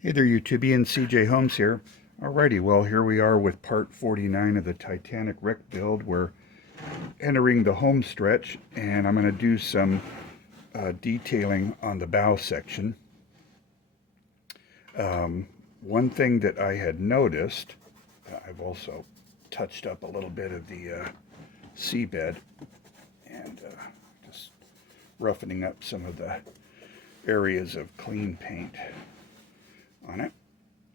Hey there, YouTubian. CJ Holmes here. Alrighty, well, here we are with part 49 of the Titanic Wreck build. We're entering the home stretch, and I'm going to do some detailing on the bow section. One thing that I had noticed, I've also touched up a little bit of the seabed and just roughening up some of the areas of clean paint on it.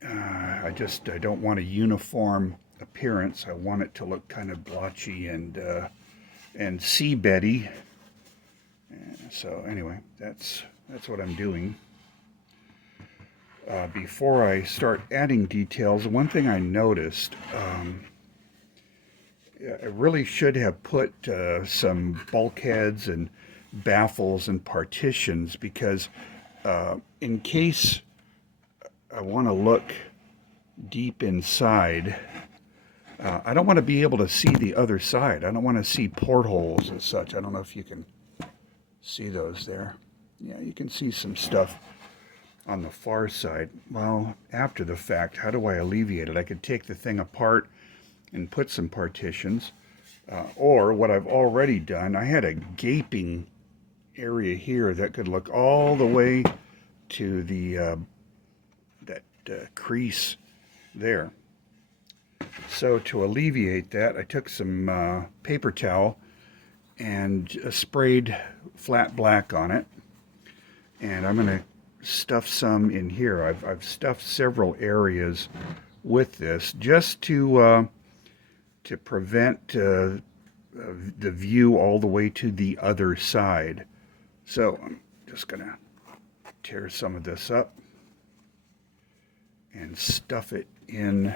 I don't want a uniform appearance. I want it to look kind of blotchy and seabeddy. So anyway, that's what I'm doing. Before I start adding details, one thing I noticed, I really should have put some bulkheads and baffles and partitions because in case I want to look deep inside, I don't want to be able to see the other side. I don't want to see portholes and such. I don't know if you can see those there. Yeah, you can see some stuff on the far side. Well, after the fact, how do I alleviate it? I could take the thing apart and put some partitions. Or what I've already done, I had a gaping area here that could look all the way to the crease there. So to alleviate that, I took some paper towel and sprayed flat black on it, and I'm going to stuff some in here. I've stuffed several areas with this just to prevent the view all the way to the other side. So I'm just going to tear some of this up and stuff it in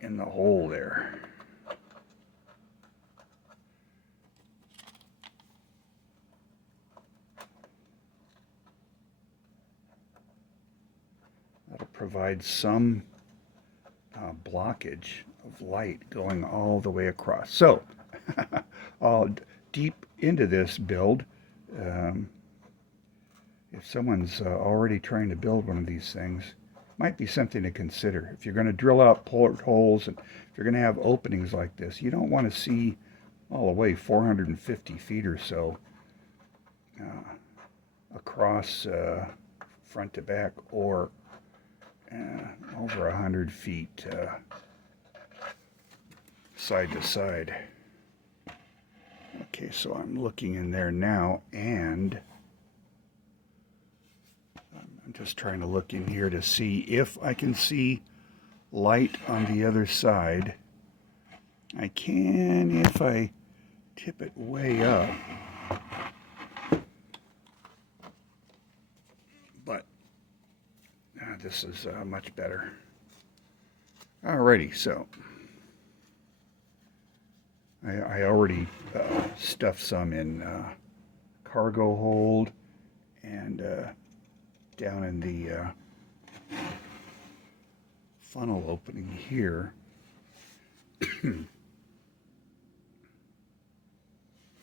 the hole there. That'll provide some blockage of light going all the way across. So, all deep into this build, if someone's already trying to build one of these things, might be something to consider. If you're going to drill out portholes and if you're going to have openings like this, you don't want to see all the way 450 feet or so across front to back, or over 100 feet side to side. Okay, so I'm looking in there now, and I'm just trying to look in here to see if I can see light on the other side. I can if I tip it way up, but this is much better. Alrighty, so I already stuffed some in cargo hold and down in the funnel opening here.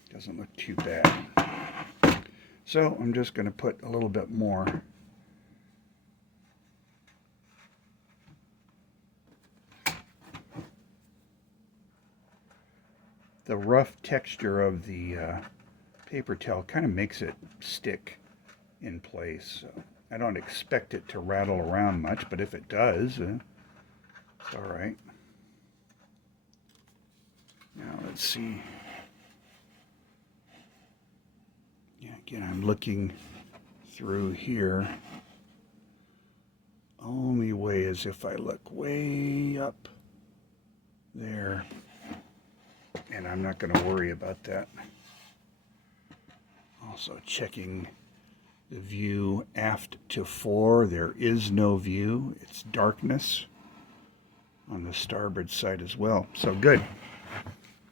Doesn't look too bad. So I'm just going to put a little bit more. The rough texture of the paper towel kind of makes it stick in place. So I don't expect it to rattle around much, but if it does, it's all right. Now let's see. Yeah, again, I'm looking through here. Only way is if I look way up there. And I'm not going to worry about that. Also checking the view aft to 4. There is no view. It's darkness on the starboard side as well. So good.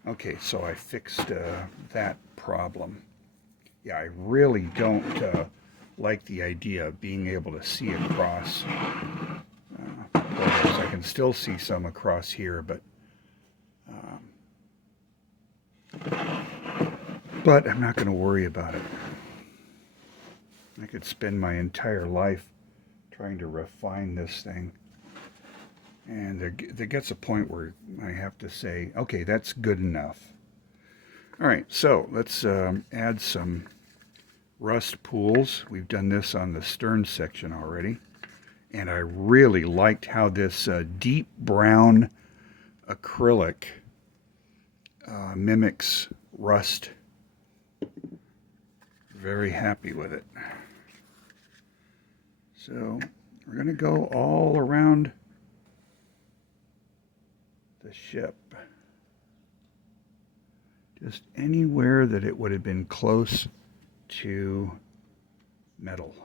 Okay, so I fixed that problem. Yeah, I really don't like the idea of being able to see across. I can still see some across here, but I'm not going to worry about it. I could spend my entire life trying to refine this thing. And there gets a point where I have to say, okay, that's good enough. All right, so let's add some rust pools. We've done this on the stern section already. And I really liked how this deep brown acrylic mimics rust. Very happy with it. So we're going to go all around the ship. Just anywhere that it would have been close to metal.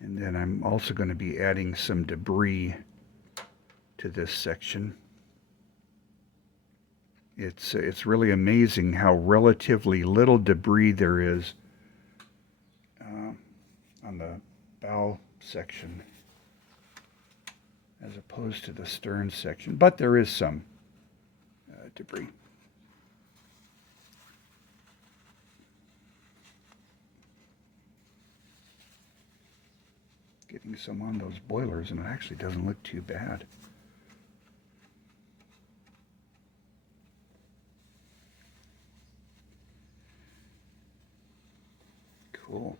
And then I'm also going to be adding some debris to this section. It's really amazing how relatively little debris there is on the bow section as opposed to the stern section, but there is some debris. Getting some on those boilers, and it actually doesn't look too bad. Cool.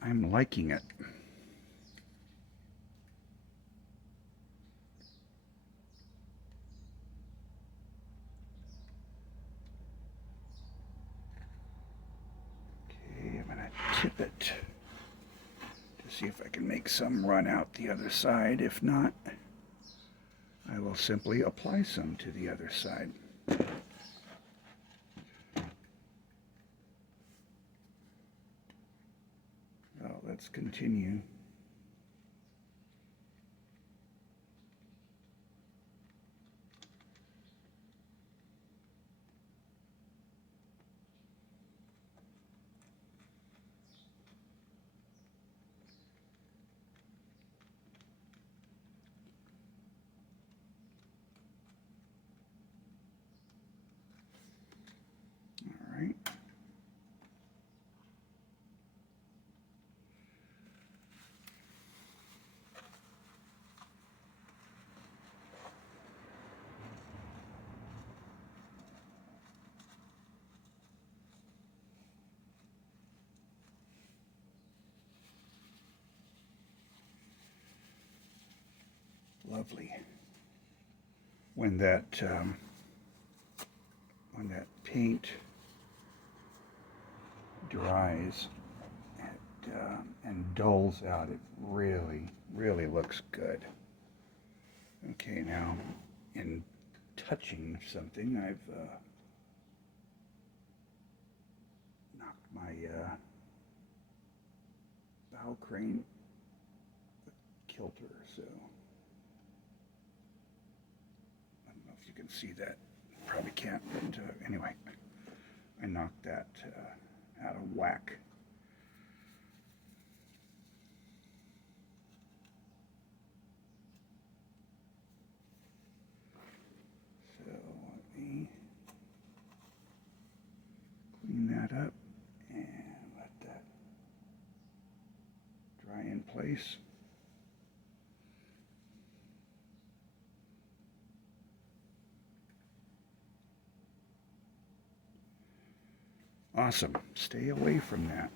I'm liking it. Okay, I'm going to tip it to see if I can make some run out the other side. If not, I will simply apply some to the other side. Well, let's continue. All right. Lovely. When that paint dries and dulls out, it really looks good. Okay, now in touching something, I've knocked my bow crane kilter, so I don't know if you can see that. Probably can't, but anyway, I knocked that out of whack. So let me clean that up and let that dry in place. Awesome. Stay away from that.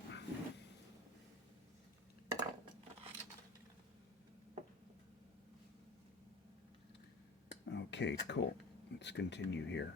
Okay, cool. Let's continue here.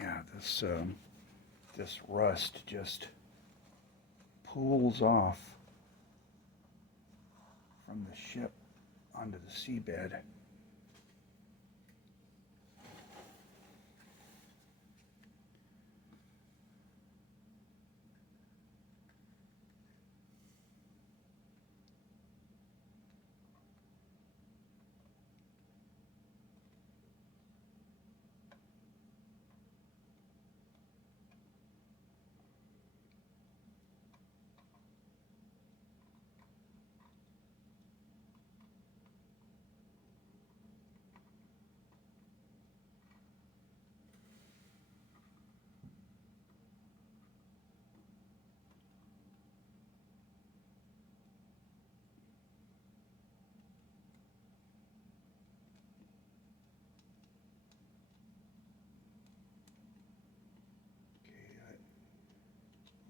Yeah, this rust just pools off from the ship onto the seabed.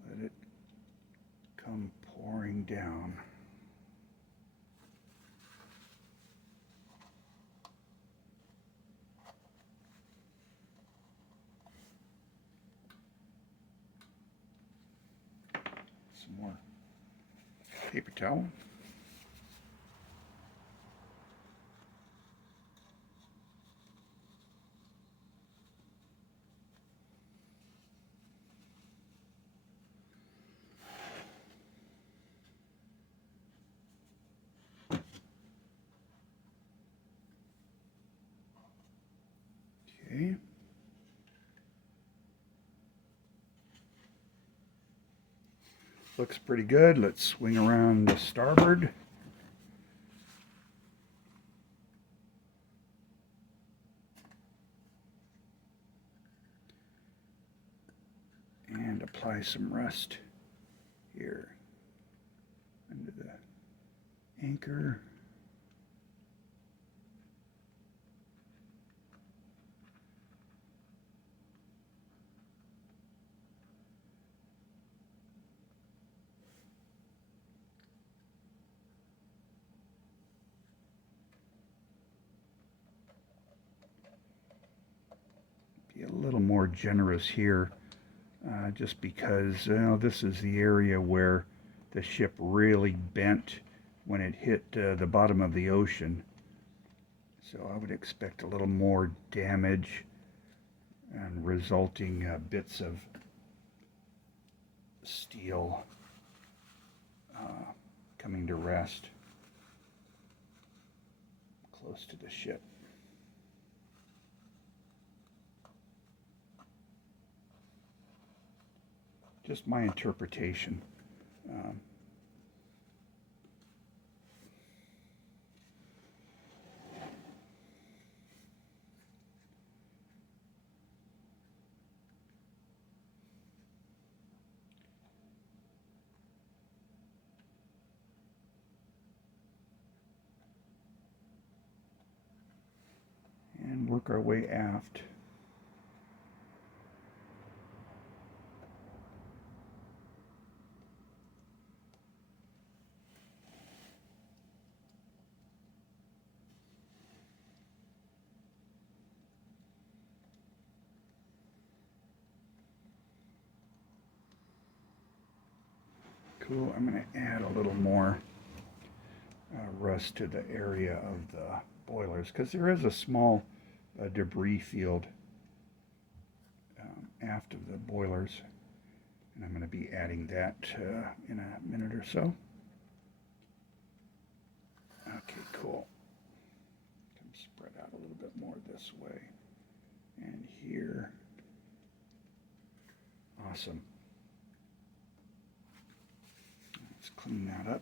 Let it come pouring down. Some more paper towel. Okay. Looks pretty good. Let's swing around to starboard. And apply some rust here under the anchor. Be a little more generous here, just because this is the area where the ship really bent when it hit the bottom of the ocean. So I would expect a little more damage and resulting bits of steel coming to rest close to the ship. Just my interpretation. And work our way aft. Cool. I'm going to add a little more rust to the area of the boilers because there is a small debris field aft of the boilers, and I'm going to be adding that in a minute or so. Okay, cool. Come spread out a little bit more this way and here. Awesome. Let's clean that up.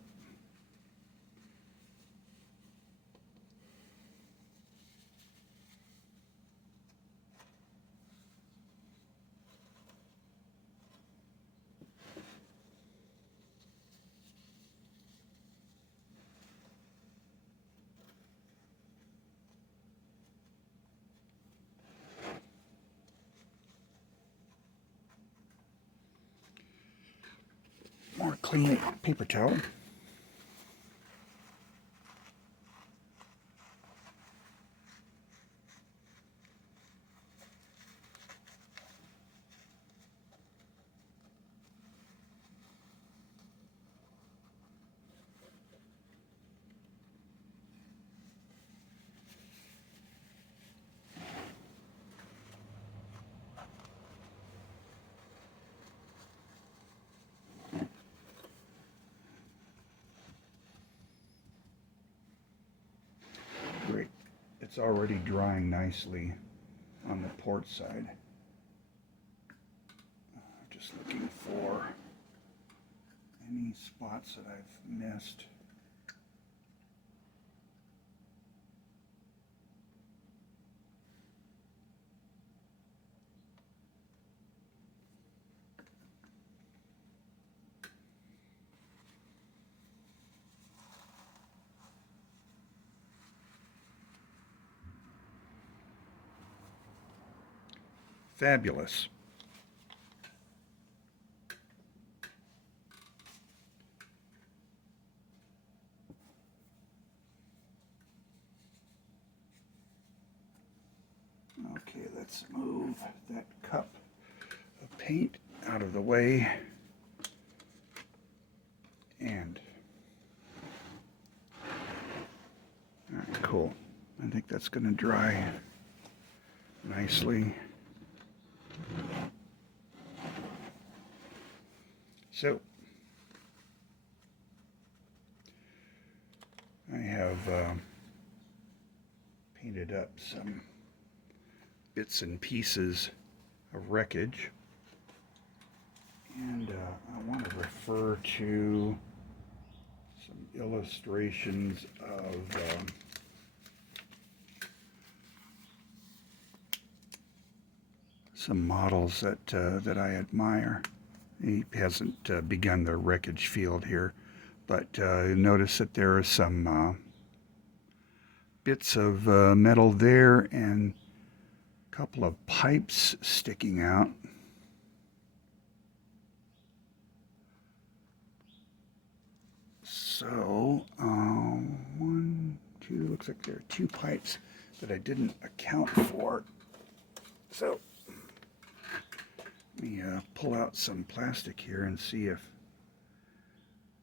More clean paper towel. It's already drying nicely on the port side. Just looking for any spots that I've missed. Fabulous. Okay, let's move that cup of paint out of the way. And, all right, cool. I think that's going to dry nicely. So, I have painted up some bits and pieces of wreckage, and I want to refer to some illustrations of some models that I admire. He hasn't begun the wreckage field here, but notice that there are some bits of metal there and a couple of pipes sticking out. So, one, two, looks like there are two pipes that I didn't account for. So, let me pull out some plastic here and see if,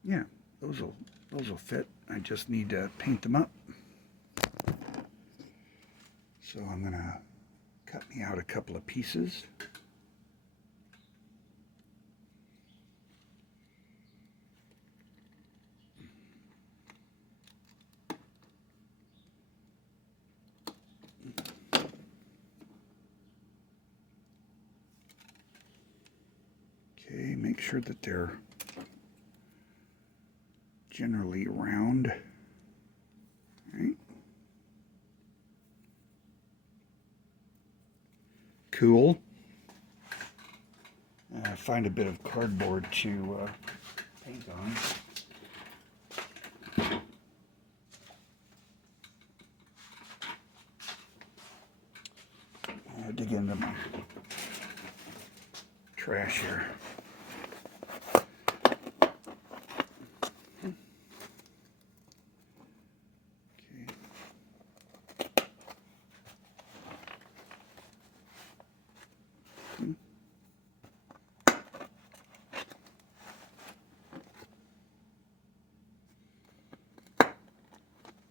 yeah, those will fit. I just need to paint them up. So I'm gonna cut me out a couple of pieces. Okay, make sure that they're generally round. Right. Cool. Find a bit of cardboard to paint on. Dig into my trash here.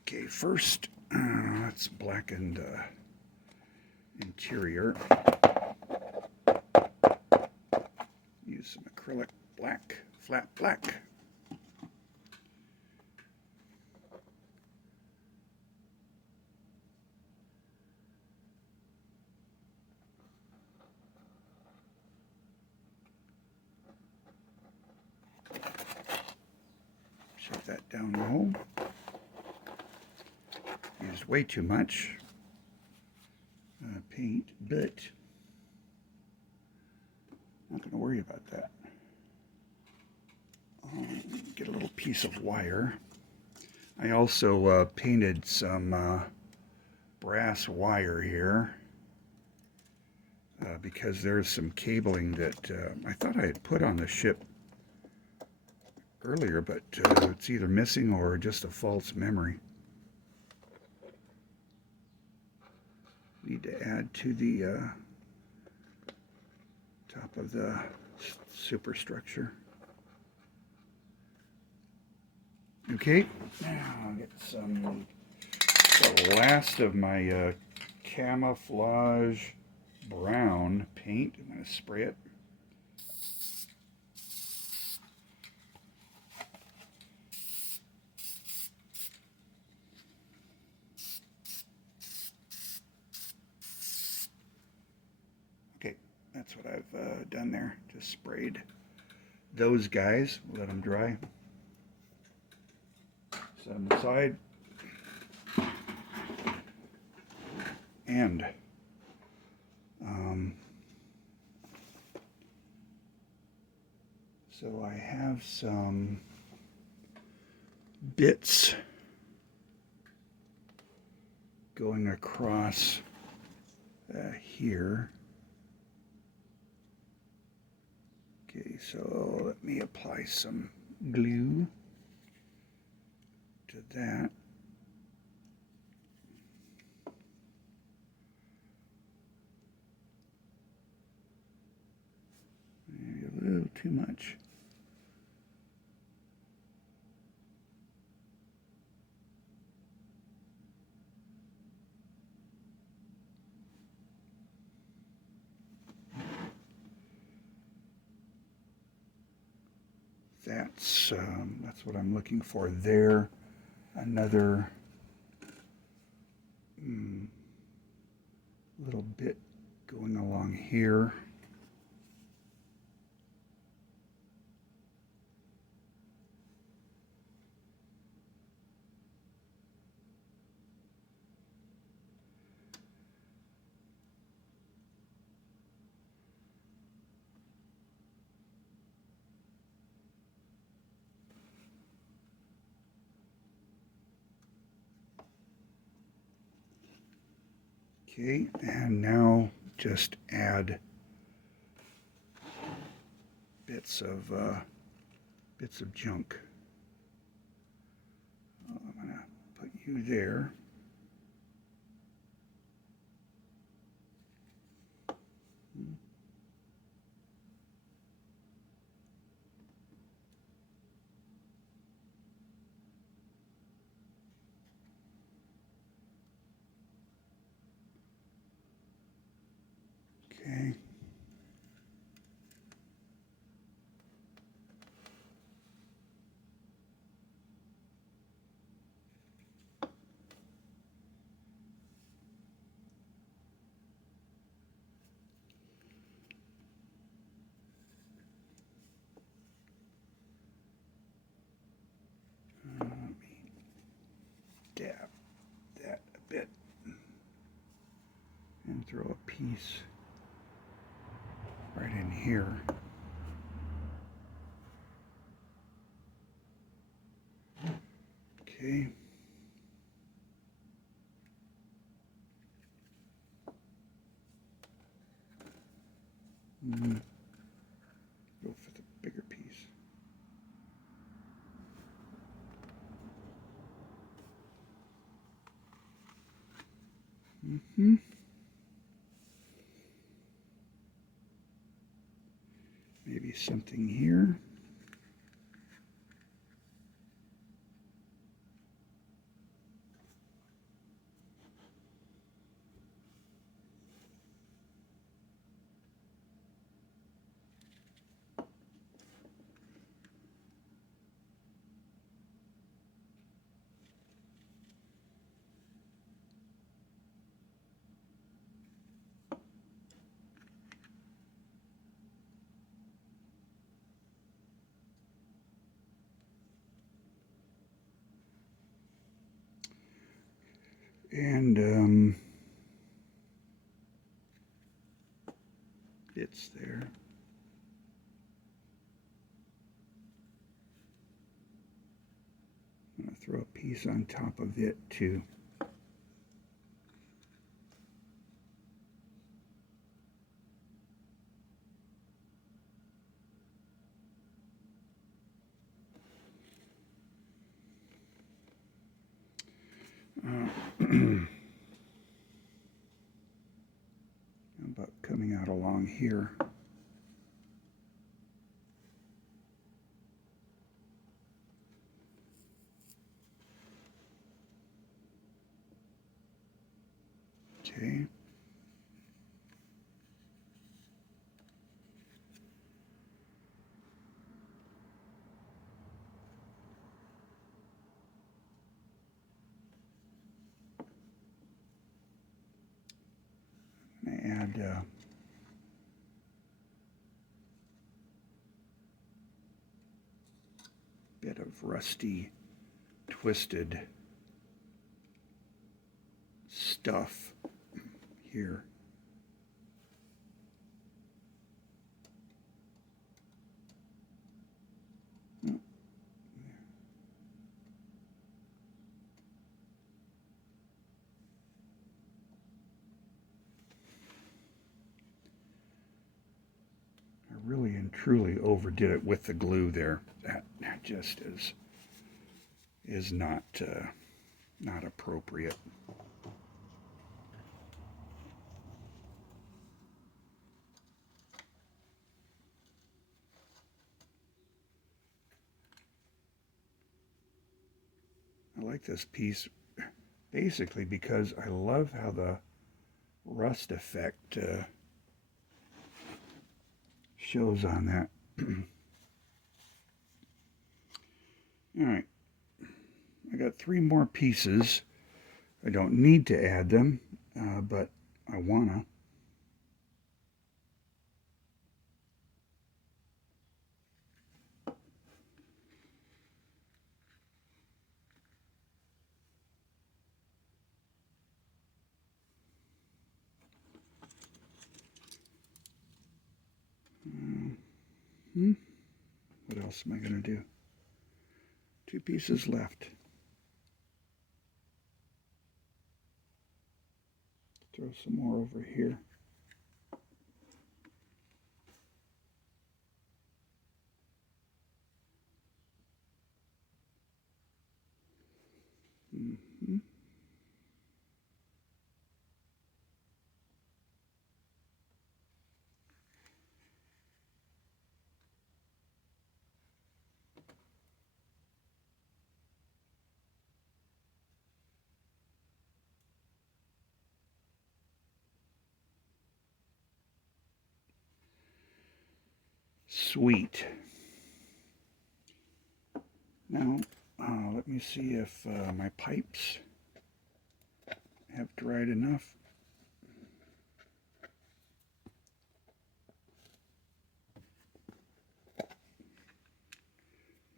Okay, first, let's blacken the interior. Use some acrylic black, flat black. Shove that down the hole. Used way too much paint, but I'm not going to worry about that. Get a little piece of wire. I also painted some brass wire here because there's some cabling that I thought I had put on the ship earlier, but it's either missing or just a false memory. Need to add to the top of the superstructure. Okay, now I'll get the last of my camouflage brown paint. I'm going to spray it. that's what I've done there. Just sprayed those guys, let them dry. Set them aside. And so I have some bits going across here. Okay, so let me apply some glue to that. Maybe a little too much. That's what I'm looking for there. Another little bit going along here. Okay, and now just add bits of junk. I'm going to put you there. Okay. Let me dab that a bit and throw a piece right in here. Okay. Go for the bigger piece. Maybe something here. And bits there. I'm going to throw a piece on top of it too. How about coming out along here? Okay. Add bit of rusty, twisted stuff here. Really and truly overdid it with the glue there. That just is not not appropriate. I like this piece basically because I love how the rust effect shows on that. All right, I got 3 more pieces. I don't need to add them, but I wanna. What else am I gonna do? 2 pieces left. Throw some more over here. Mm-hmm. Sweet. Now, let me see if my pipes have dried enough.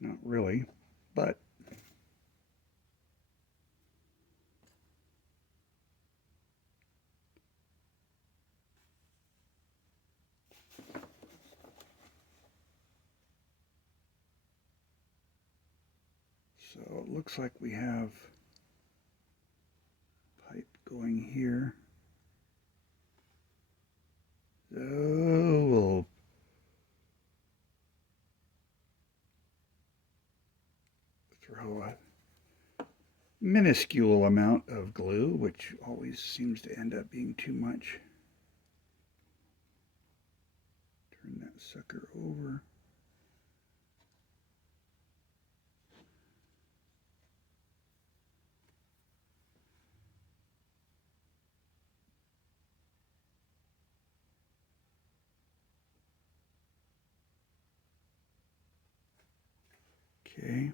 Not really, but so it looks like we have pipe going here. So we'll throw a minuscule amount of glue, which always seems to end up being too much. Turn that sucker over. Okay.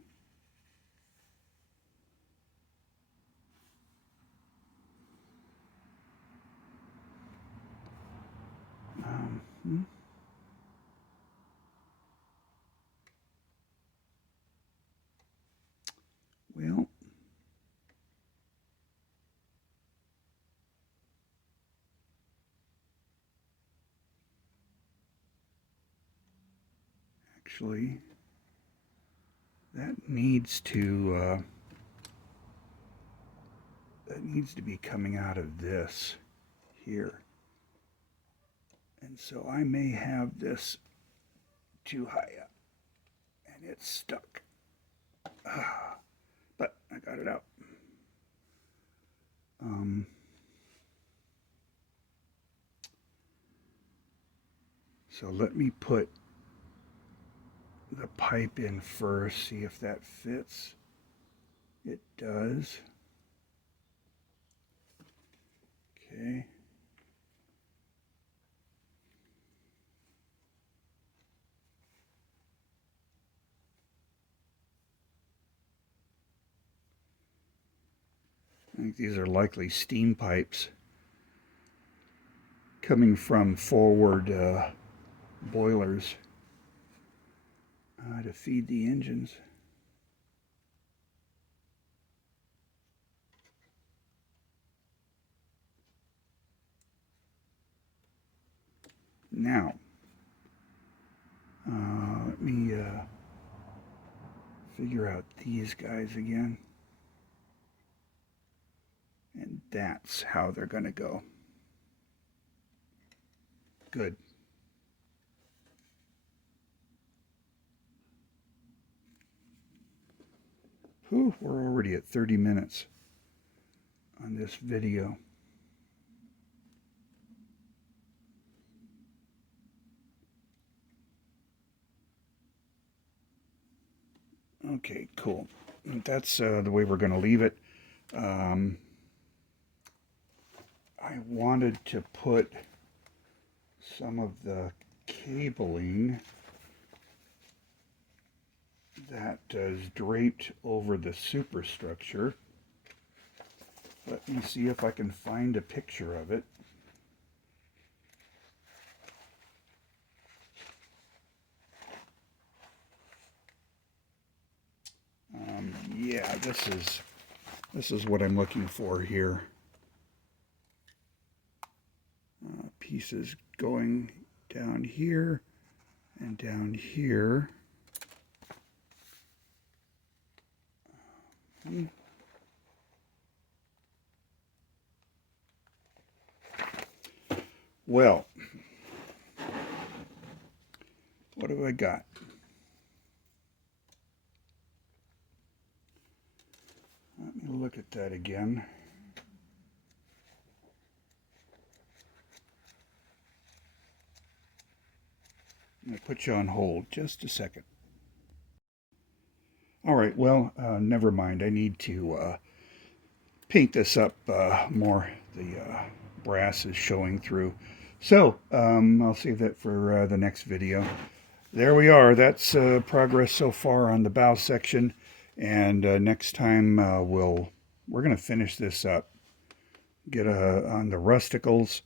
Well, actually, that needs to be coming out of this here. And so I may have this too high up and it's stuck. But I got it out. So let me put the pipe in first, see if that fits. It does. Okay. I think these are likely steam pipes coming from forward boilers to feed the engines. Now, let me figure out these guys again. And that's how they're going to go. Good. Whew, we're already at 30 minutes on this video. Okay, cool. That's the way we're going to leave it. I wanted to put some of the cabling that is draped over the superstructure. Let me see if I can find a picture of it. Yeah, this is what I'm looking for here. Pieces going down here and down here. Well, what have I got? Let me look at that again. I'm going to put you on hold just a second. All right, well, never mind. I need to paint this up more. The brass is showing through. So, I'll save that for the next video. There we are. That's progress so far on the bow section. And next time we're going to finish this up. Get on the rusticles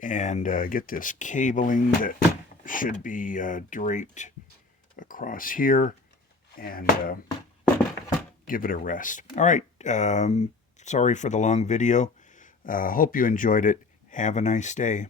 and get this cabling that should be draped across here and give it a rest. All right. Sorry for the long video. Hope you enjoyed it. Have a nice day.